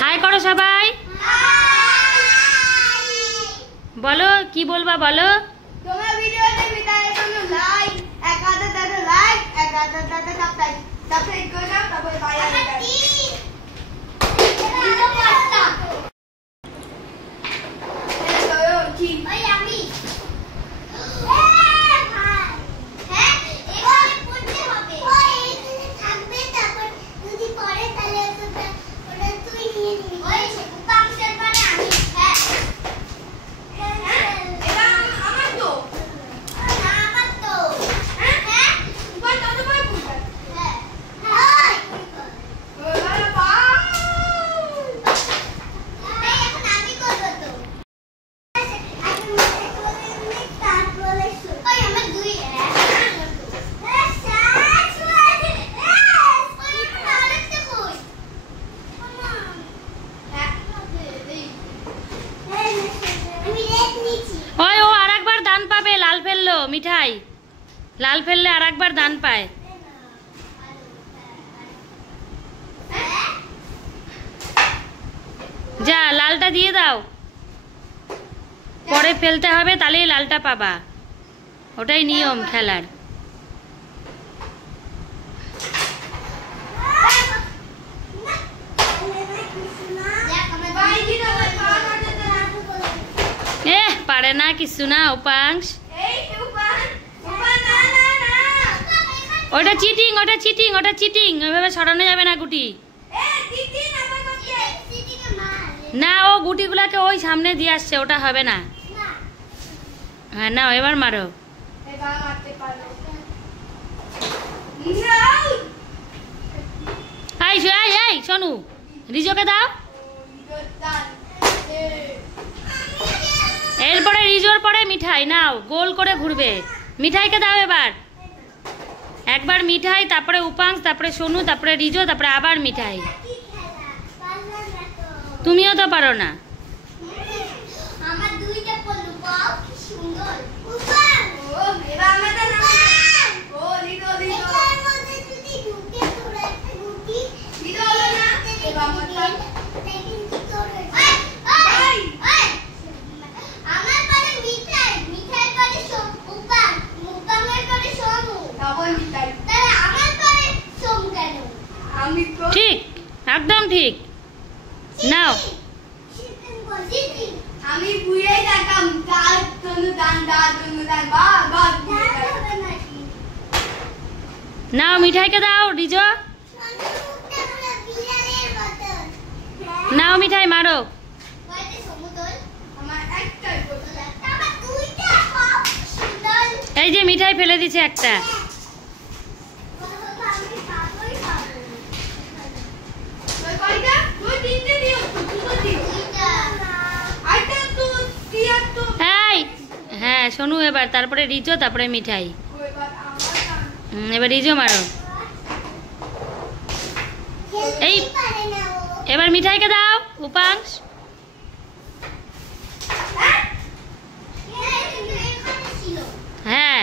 High করো সবাই, বলো কি বলবা বলো। তোমার ভিডিওতে ভিতরে কোনো লাইক, এক হাতে দাদা লাইক, এক হাতে দাদা সাবস্ক্রাইব করে দাও, তারপরে বাইরে আসি। ভিডিও পাঁচটা। এই কি? ভাই আমি। হ্যাঁ, এখানে পড়তে হবে। ওই এখানে থাকবে, তারপর যদি পড়ে তাহলে ওটা তুই নিয়ে নিবি। ওই পাঁচটার পরে আমি। হ্যাঁ। এটা আমার তো। না আমার তো। হ্যাঁ? কোন তো তোমার কোন? হ্যাঁ। হাই। ওরে বাবা। এই এখন আমি করব তো। আমি স্টার্ট বলেছি। ওই আমার দুই ওই ও আরেকবার দান পাবে, লাল ফেললো মিঠাই, লাল ফেললে আরেকবার দান পায়। যা লালটা দিয়ে দাও, পরে ফেলতে হবে তাহলেই লালটা পাবা, ওটাই নিয়ম খেলার। পারে না কিছু না উপাংশ, ওটা চিটিং, ওটা চিটিং, ওটা চিটিং, ওইভাবে সরানো যাবে না গুটি। না ও গুটিগুলাকে ওই সামনে দিয়ে আসছে, ওটা হবে না। হ্যাঁ নাও এবার মারো। এই সোনু রিজোকে দাও, এরপরে রিজোর পরে মিঠাই নাও, গোল করে ঘুরবে। মিঠাইকে দাও এবার, একবার মিঠাই, তারপরে উপাংশ, তারপরে সোনু, তারপরে রিজো, তারপরে আবার মিঠাই। তুমিও তো পারো না। ঠিক, একদম ঠিক। নাও আমি বুঝে থাকতাম তার জন্য দান বারবার নাও মিঠাইকে দাও রিজো, নাও মিঠাই মারো। এই যে মিঠাই ফেলে দিছে একটা। হ্যাঁ সোনু এবার, তারপরে রিজো, তারপরে মিঠাই। এবার রিজো মারো। এই এবার মিঠাইকে দাও উপাংশ। হ্যাঁ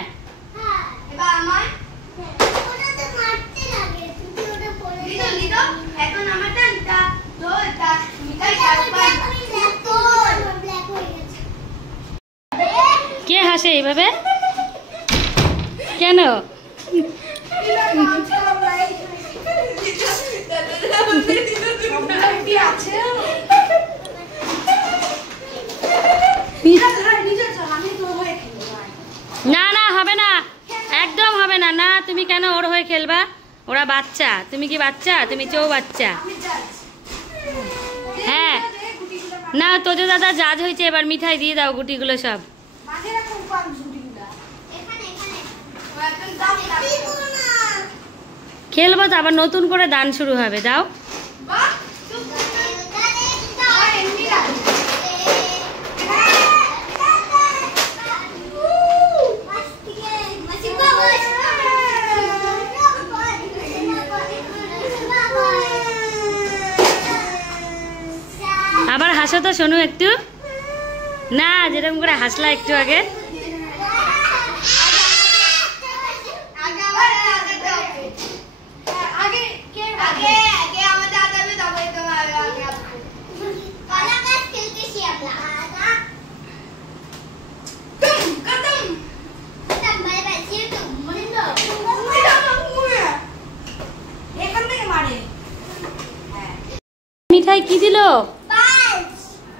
কে হাসে এইভাবে কেন? না না হবে না, একদম হবে না। না তুমি কেন ওর হয়ে খেলবা? ওরা বাচ্চা, তুমি কি বাচ্চা? তুমি চৌ বাচ্চা। হ্যাঁ না তোজো দাদা জাজ হয়েছে, এবার মিঠাই দিয়ে দাও গুটিগুলো সব। খেলবো তো, আবার নতুন করে দান শুরু হবে, দাও। আবার হাসো তো শোনো একটু, না যেরকম করে হাসলা একটু আগে।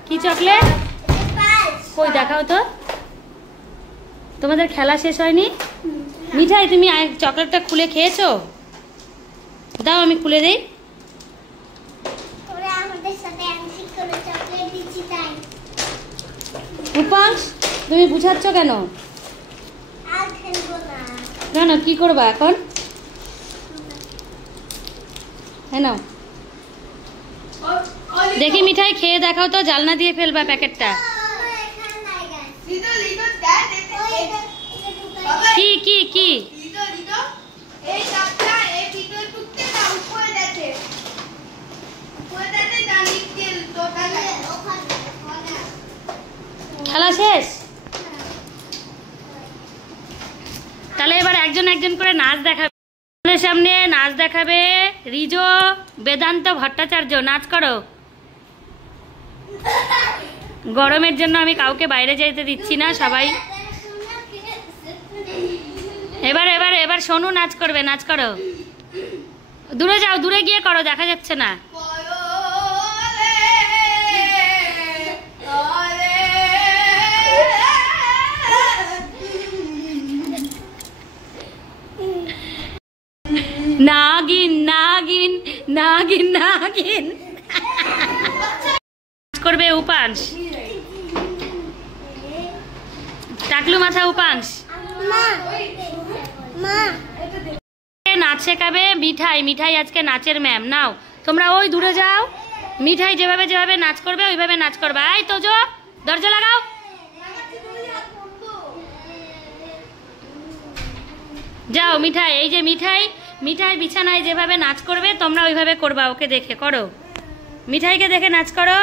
কি চকলেট? কই দেখাও তো। তোমাদের খেলা শেষ হয়নি? মিঠাই তুমি চকলেটটা খুলে খেয়েছো? দাও আমি খুলে দেই। উপাংশ তুমি বুঝাচ্ছ কেন? কেন কি করবা এখন? হ্যাঁ নাও দেখি মিঠাই খেয়ে দেখাও তো, জালনা দিয়ে ফেলবা প্যাকেটটা। কি কি কি খেলা শেষ? তাহলে এবার একজন একজন করে নাচ দেখাবে। সামনে নাচ দেখাবে রিজো, বেদান্ত ভট্টাচার্য। নাচ করো। গরমের জন্য আমি কাউকে বাইরে যেতে দিচ্ছি না, সবাই এবার এবার এবার সোনু নাচ করবে। নাচ করো। দূরে যাও, দূরে গিয়ে করো, দেখা যাচ্ছে না। নাগিন নাগিন নাগিন নাগিন করবে উপাংশ। টাকলু মাথা উপাংশ। নাচ শেখাবে মিঠাই। মিঠাই আজকে নাচের ম্যাম। নাও তোমরা ওই দূরে যাও। মিঠাই যেভাবে যেভাবে নাচ করবে ওইভাবে নাচ করবে। এই তো যো দরজা লাগাও। যাও মিঠাই, এই যে মিঠাই, মিঠাই বিছানায় যেভাবে নাচ করবে তোমরা ওইভাবে করবা। ওকে দেখে করো, মিঠাইকে দেখে নাচ করো।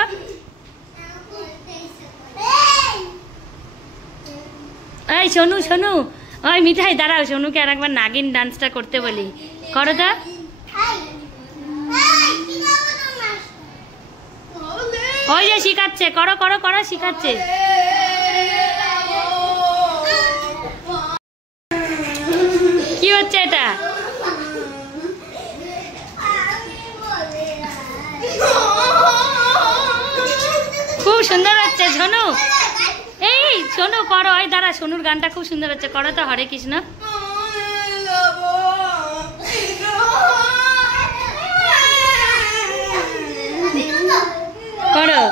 এই সোনু সোনু, ওই মিঠাই দাঁড়াও, সোনুকে আর একবার নাগিন ডান্সটা করতে বলি। করো তো। ওই যে শিখাচ্ছে, করো করো করো, শিখাচ্ছে। কি হচ্ছে এটা? খুব সুন্দর হচ্ছে সোনু। এই সোনু করো। ওই দাঁড়া, সোনুর গানটা খুব সুন্দর হচ্ছে। করো তো হরে কৃষ্ণ। করো।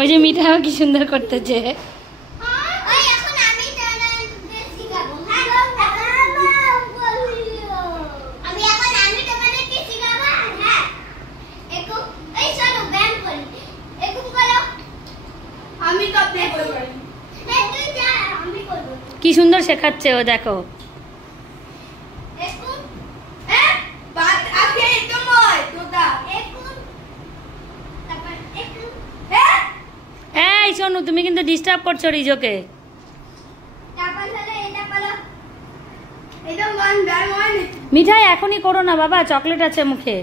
ওই যে মিঠাও কি সুন্দর করতেছে। কি সুন্দর শেখাচ্ছে ও, দেখো। এই সোনু তুমি কিন্তু ডিস্টার্ব করছো রিজোকে। মিঠাই এখনই করো না বাবা, চকলেট আছে মুখে।